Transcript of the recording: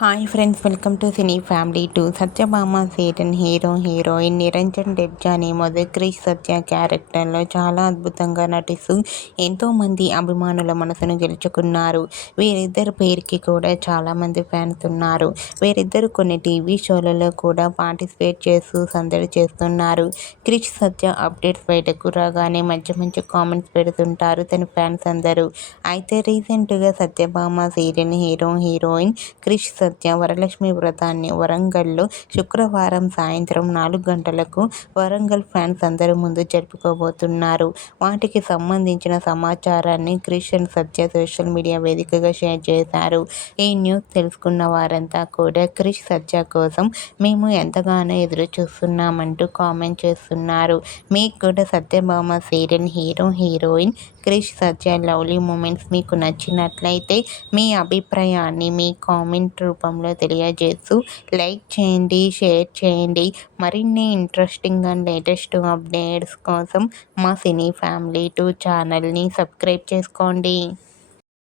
Hi friends, welcome to cine family two. Satyabhama serial heroine Niranjan Debjani మొదటి క్రిష్ సత్య క్యారెక్టర్లో చాలా అద్భుతంగా నటిస్తూ ఎంతోమంది అభిమానుల మనసును గెలుచుకున్నారు. వీరిద్దరి పేరుకి కూడా చాలామంది ఫ్యాన్స్ ఉన్నారు. వీరిద్దరు కొన్ని టీవీ షోలలో కూడా పార్టిసిపేట్ చేస్తూ సందడి చేస్తున్నారు. క్రిష్ సత్య అప్డేట్స్ బయటకు రాగానే మంచి మంచి కామెంట్స్ పెడుతుంటారు తన ఫ్యాన్స్ అందరూ. అయితే రీసెంట్గా సత్యభామ సీరియల్ హీరోయిన్ క్రిష్ సత్య వరలక్ష్మి వ్రతాన్ని వరంగల్లో శుక్రవారం సాయంత్రం 4 గంటలకు వరంగల్ ఫ్యాన్స్ అందరి ముందు జరుపుకోబోతున్నారు. వాటికి సంబంధించిన సమాచారాన్ని Krish and Satya social media వేదికగా షేర్ చేశారు. ఈ న్యూస్ తెలుసుకున్న వారంతా కూడా క్రిష్ సత్య కోసం మేము ఎంతగానో ఎదురు చూస్తున్నామంటూ కామెంట్ చేస్తున్నారు. మీకు కూడా సత్యభామ సీరియల్ హీరోయిన్ క్రిష్ సత్య లవ్లీ మూమెంట్స్ మీకు నచ్చినట్లయితే మీ అభిప్రాయాన్ని మీ కామెంట్ రూపంలో తెలియజేస్తూ లైక్ చేయండి, షేర్ చేయండి. మరిన్ని ఇంట్రెస్టింగ్ అండ్ లేటెస్ట్ అప్డేట్స్ కోసం మా సినీ ఫ్యామిలీ 2 ఛానల్ని సబ్స్క్రైబ్ చేసుకోండి.